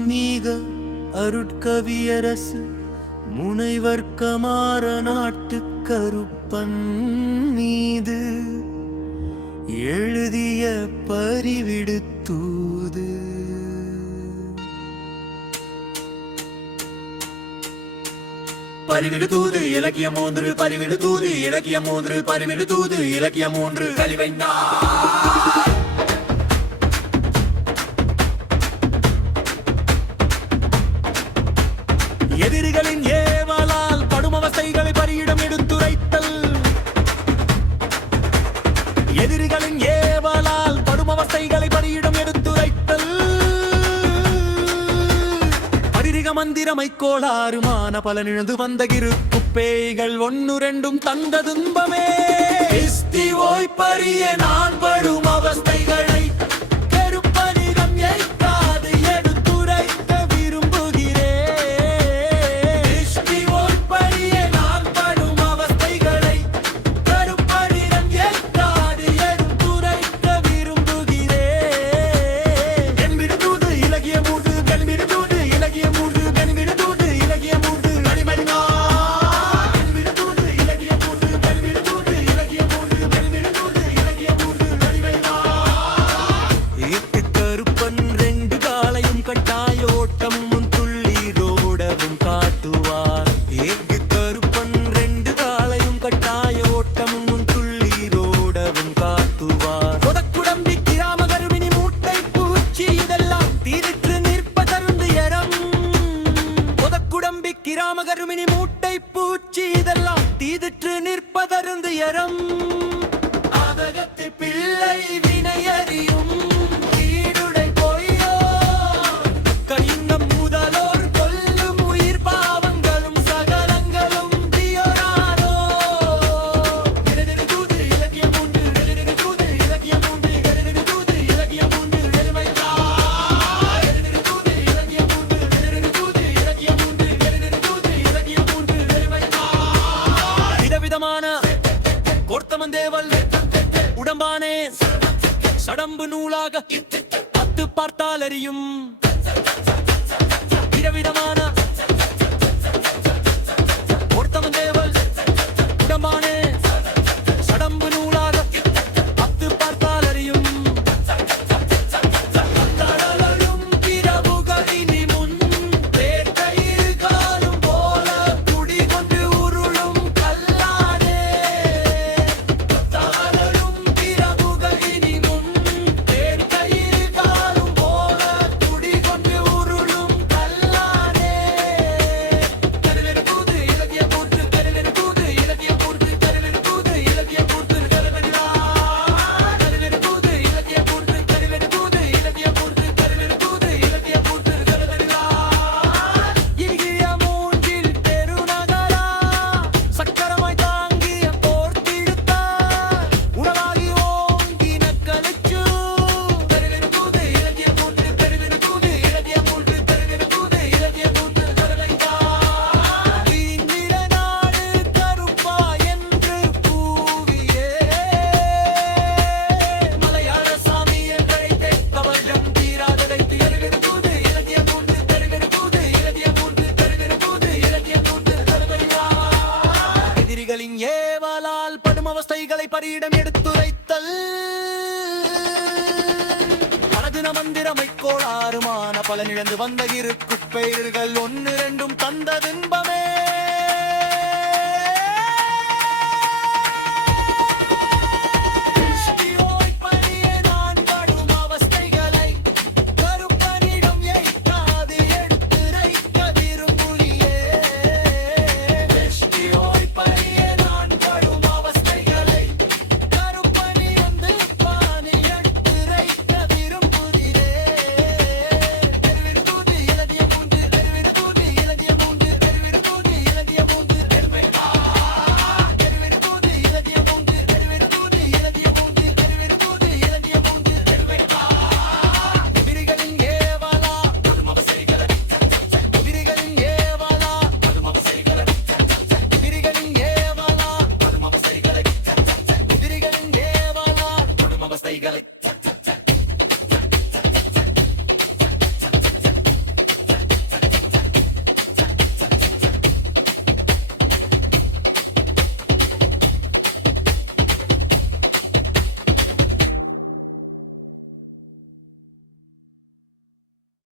ஆன்மீக அருட்கவியரசு முனைவர் கமார நாட்டு கருப்பன் மீது எழுதிய பரிவிடுத்தூது. பரிவிடுதூது இலக்கியம் 3 பரிவிடுதூது இலக்கியம் 3 பரிவிடுதூது இலக்கியம் 3 கலிவைந்தா எதிரிகளின் ஏவலால் கடும் அவஸ்தைகளை பரியிடம் எடுத்துரைத்தல். எதிரிகளின் ஏவலால் கடும் அவஸ்தைகளை பரியிடம் எடுத்துரைத்தல். பரிரிக மந்திரமை கோளாறுமான பலனிழந்து வந்த இரு குப்பைகள் 1 2 தந்த துன்பமே. ஓய் பரிய நான் படும் அவஸ்தைகளை கிராமகருமினி மூட்டை பூச்சி இதெல்லாம் தீதிற்று நிற்பதருந்து எரம். ஆதகத்து பிள்ளை வினையறியும் ஈடுடை பொய்யோ கையினம் முதலோர் கொல்லும் உயிர் பாவங்களும் சகலங்களும் தியோரானோ. தூது இலக்கியம் 3 தூது இலக்கியம் 3 தூது இலக்கியம் 3 எருமைதா தூது இலக்கியம் 3 தூது இலக்கியம் 3 கோர்த்தமந்தேவல் உடம்பானே சடம்பு நூலாக அத்து பார்த்தால் அறியும் விதவிதமான கோர்த்தமந்தேவல் உடம்பானே சடம்பு நூலாக அத்து பார்த்தால் அறியும். ஏவலால் படும் அவஸ்தைகளை பரியிடம் எடுத்துரைத்தல். அழகுன மந்திரமை கோளாறுமான பலனிழந்து வந்த இரு குப்பைகள் 1 2 தந்த துன்பமே.